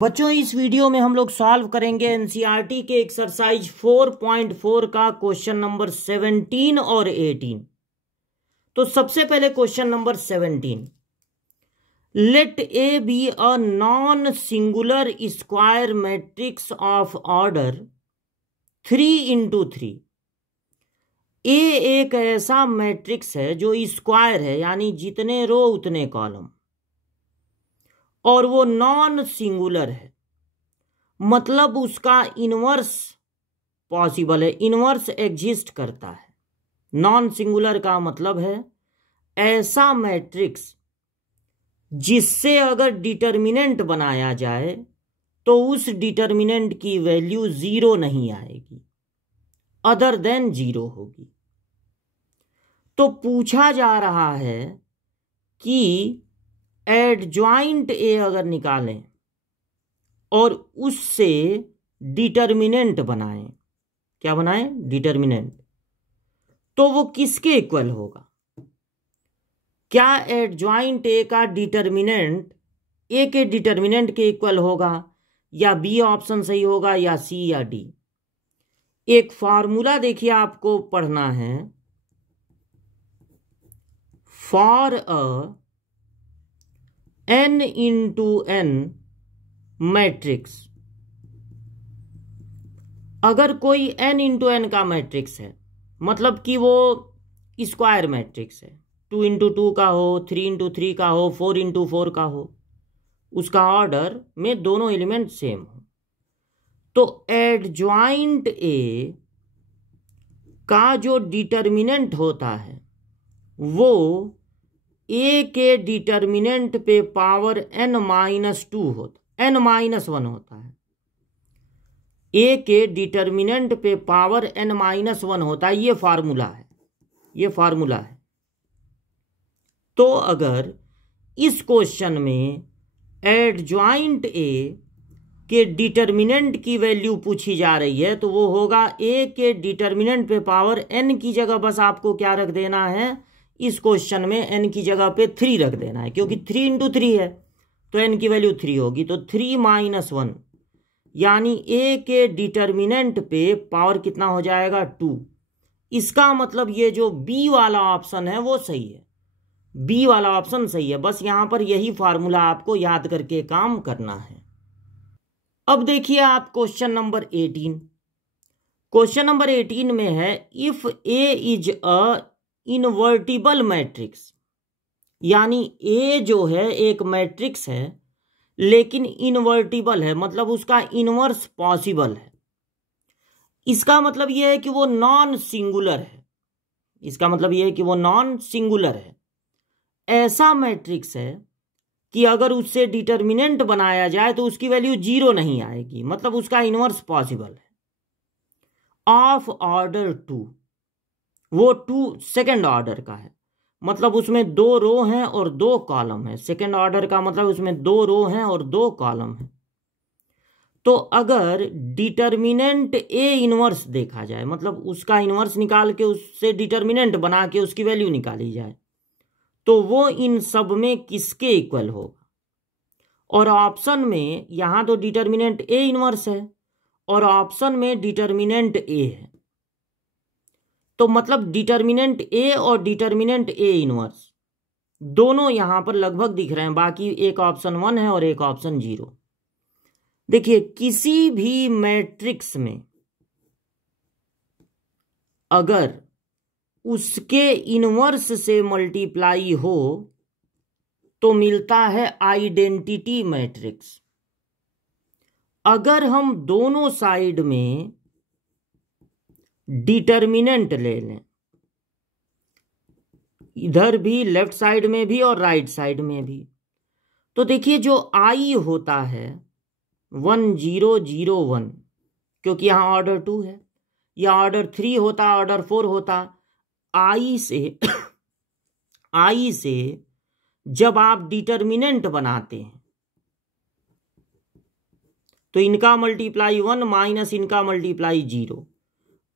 बच्चों, इस वीडियो में हम लोग सॉल्व करेंगे एनसीईआरटी के एक्सरसाइज 4.4 का क्वेश्चन नंबर 17 और 18। तो सबसे पहले question number 17, let A be a non singular square matrix of order 3x3। A एक ऐसा मैट्रिक्स है जो स्क्वायर है, यानी जितने रो उतने कॉलम, और वो नॉन सिंगुलर है, मतलब उसका इनवर्स पॉसिबल है, इनवर्स एग्जिस्ट करता है। नॉन सिंगुलर का मतलब है ऐसा मैट्रिक्स जिससे अगर डिटर्मिनेंट बनाया जाए तो उस डिटर्मिनेंट की वैल्यू 0 नहीं आएगी, अदर देन 0 होगी। तो पूछा जा रहा है कि एडजॉइंट ए अगर निकालें और उससे डिटर्मिनेंट बनाएं, क्या बनाएं? डिटर्मिनेंट, तो वो किसके इक्वल होगा? क्या एडजॉइंट ए का डिटर्मिनेंट ए के डिटर्मिनेंट के इक्वल होगा, या बी ऑप्शन सही होगा, या सी या डी? एक फॉर्मूला देखिए आपको पढ़ना है, for a n into n matrix. अगर कोई n into n का मैट्रिक्स है, मतलब कि वो स्क्वायर मैट्रिक्स है, 2 into 2 का हो, 3 into 3 का हो, 4 into 4 का हो, उसका ऑर्डर में दोनों एलिमेंट सेम हो, तो एडजॉइंट ए का जो डिटर्मिनेंट होता है वो ए के डिटर्मिनेंट पे पावर n-2 होता, n-1 होता है। ए के डिटर्मिनेंट पे पावर n-1 होता है, ये फार्मूला है, ये फार्मूला है। तो अगर इस क्वेश्चन में एडजॉइंट ए के डिटर्मिनेंट की वैल्यू पूछी जा रही है तो वो होगा ए के डिटर्मिनेंट पे पावर n की जगह बस आपको क्या रख देना है, इस क्वेश्चन में n की जगह पे 3 रख देना है, क्योंकि 3 into 3 है तो n की वैल्यू 3 होगी, तो 3 - 1, यानी a के डिटर्मिनेंट पे पावर कितना हो जाएगा? 2। इसका मतलब ये जो b वाला ऑप्शन है वो सही है, b वाला ऑप्शन सही है। बस यहां पर यही फार्मूला आपको याद करके काम करना है। अब देखिए आप क्वेश्चन नंबर 18। क्वेश्चन नंबर 18 में है, if a is a invertible matrix, यानी ए जो है एक मैट्रिक्स है लेकिन इनवर्टिबल है, मतलब उसका इनवर्स पॉसिबल है। इसका मतलब यह है कि वो नॉन सिंगुलर है, इसका मतलब यह है कि वो नॉन सिंगुलर है। ऐसा मैट्रिक्स है कि अगर उससे डिटर्मिनेंट बनाया जाए तो उसकी वैल्यू 0 नहीं आएगी, मतलब उसका इनवर्स पॉसिबल है। ऑफ ऑर्डर 2, वो 2 सेकेंड ऑर्डर का है, मतलब उसमें 2 रो हैं और 2 कॉलम है। सेकेंड ऑर्डर का मतलब उसमें 2 रो हैं और 2 कॉलम है। तो अगर डिटर्मिनेंट ए इनवर्स देखा जाए, मतलब उसका इनवर्स निकाल के उससे डिटर्मिनेंट बना के उसकी वैल्यू निकाली जाए, तो वो इन सब में किसके इक्वल होगा? और ऑप्शन में यहां तो डिटर्मिनेंट ए इनवर्स है और ऑप्शन में डिटर्मिनेंट ए है, तो मतलब डिटर्मिनेंट ए और डिटर्मिनेंट ए इनवर्स दोनों यहां पर लगभग दिख रहे हैं, बाकी एक ऑप्शन 1 है और एक ऑप्शन 0। देखिए, किसी भी मैट्रिक्स में अगर उसके इनवर्स से मल्टीप्लाई हो तो मिलता है आइडेंटिटी मैट्रिक्स। अगर हम दोनों साइड में डिटर्मिनेंट ले लें, इधर भी लेफ्ट साइड में भी और राइट साइड में भी, तो देखिए जो आई होता है 1 0 0 1, क्योंकि यहां ऑर्डर 2 है, या ऑर्डर 3 होता, ऑर्डर 4 होता, आई से जब आप डिटर्मिनेंट बनाते हैं तो इनका मल्टीप्लाई 1 माइनस इनका मल्टीप्लाई 0,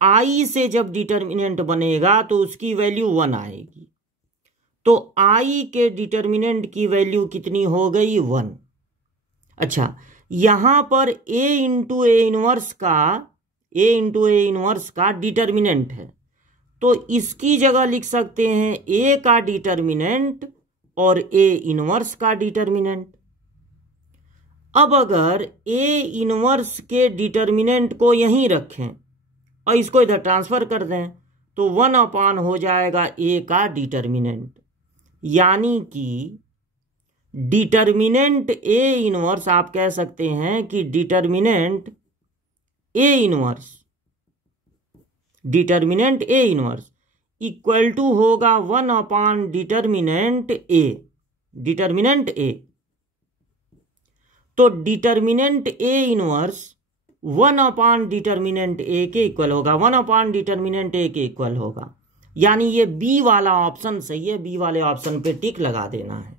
आई से जब डिटर्मिनेंट बनेगा तो उसकी वैल्यू 1 आएगी। तो आई के डिटर्मिनेंट की वैल्यू कितनी हो गई? 1। अच्छा, यहां पर ए इंटू ए इनवर्स का डिटर्मिनेंट है, तो इसकी जगह लिख सकते हैं ए का डिटर्मिनेंट और ए इनवर्स का डिटर्मिनेंट। अब अगर ए इनवर्स के डिटर्मिनेंट को यहीं रखें और इसको इधर ट्रांसफर कर दें तो 1 हो जाएगा ए का डिटर्मिनेंट, यानी कि डिटर्मिनेंट ए इनवर्स, आप कह सकते हैं कि determinant A inverse equal to होगा 1 डिटर्मिनेंट ए। तो determinant A inverse 1 determinant A के इक्वल होगा, 1 डिटर्मिनेंट ए के इक्वल होगा, यानी ये बी वाला ऑप्शन सही है। बी वाले ऑप्शन पे टिक लगा देना है।